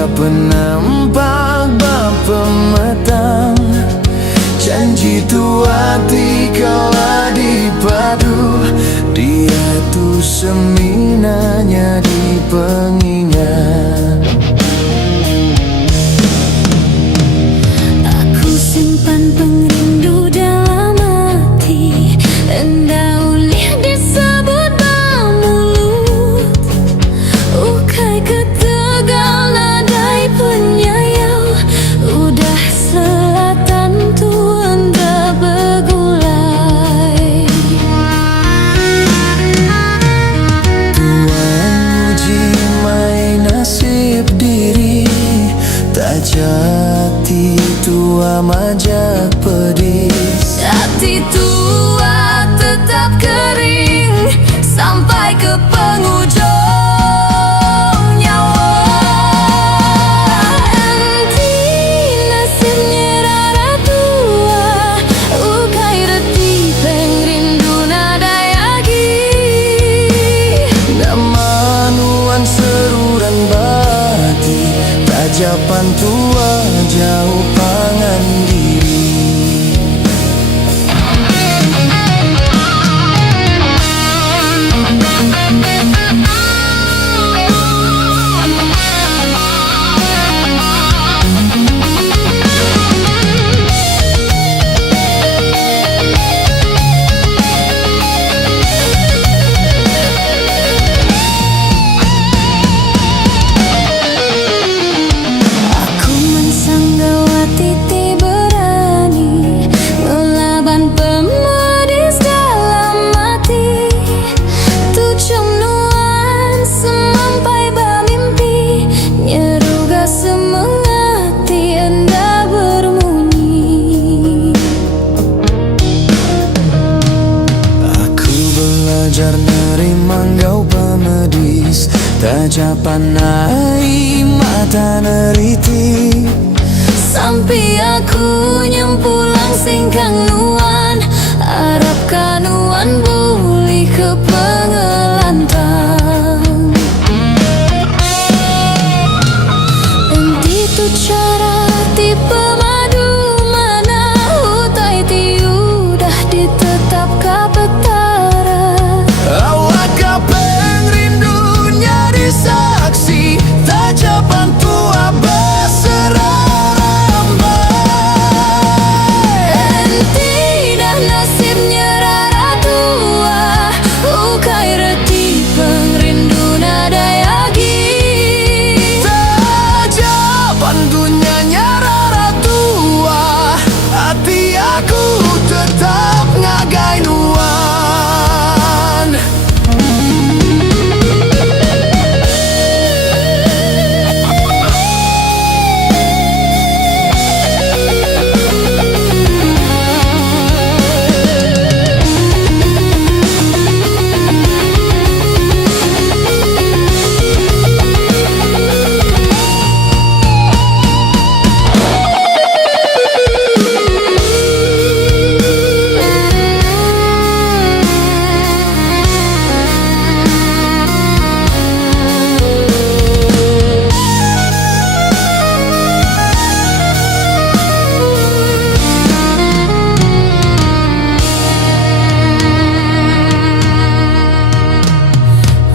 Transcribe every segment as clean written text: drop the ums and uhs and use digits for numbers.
tak penampak bab pematang. Janji tua hati kala dipadu, dia tu seminanya di pengingat. Aku simpan pengrindu dalam hati, hendak ulih disebut bermulut. Ukai ketegal nadai penyayau, udah selatan tu anda bergulai. Tuan uji main nasib diri, tak jati tua majak pedis. Hati tua tetap kering sampai ke penghujung nyawa. Nanti nasibnya rara tua, ukai reti pengrindu nadai agi. Nama nuan seruran bati, tajapan tua jauh pangan diri. Aku mensanggawati berani, melaban pemedis dalam hati. Tujuh nuan semampai bermimpi, nyeruga semengati anda bermunyi. Aku belajar nerima engkau pemedis, tajapan air mata neriti. Sampai aku nyempulang singkang nuan, harapkan nuan pulih ke pengelantang. Nanti tu cara tipe madu mana, utai tiudah ditetapkan petara. Awak kapeng rindunya disaksi, tajapan tua berserambai. Tidak nasibnya rara tua, ukai reti pengrindu nadai agi. Tajapan dunyanya rara tua, hati aku tetap ngagai nuan.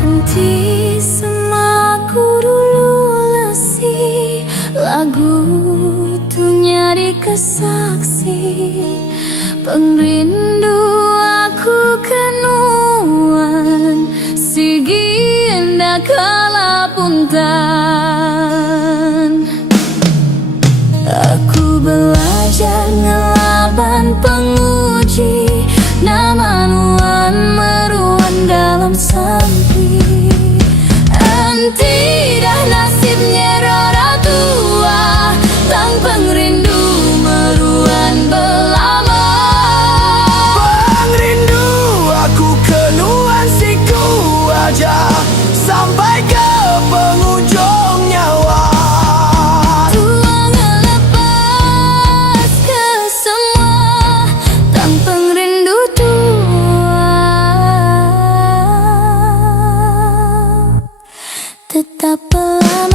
Nanti semaku dulu lesi, lagu tu nyari kesaksi. Pengrindu aku kenuan, sigi enda kala puntan. Aku belajar ngelaban penguji, nama nuan meruan dalam sampi. Tidak nasibnya rara tua, tang pengrindu meruan belama. Pengrindu aku kenuan siku aja, sampai ke penghujung nyawa. Tua ngelepas ke semua, tang pengrindu tua tetap lama.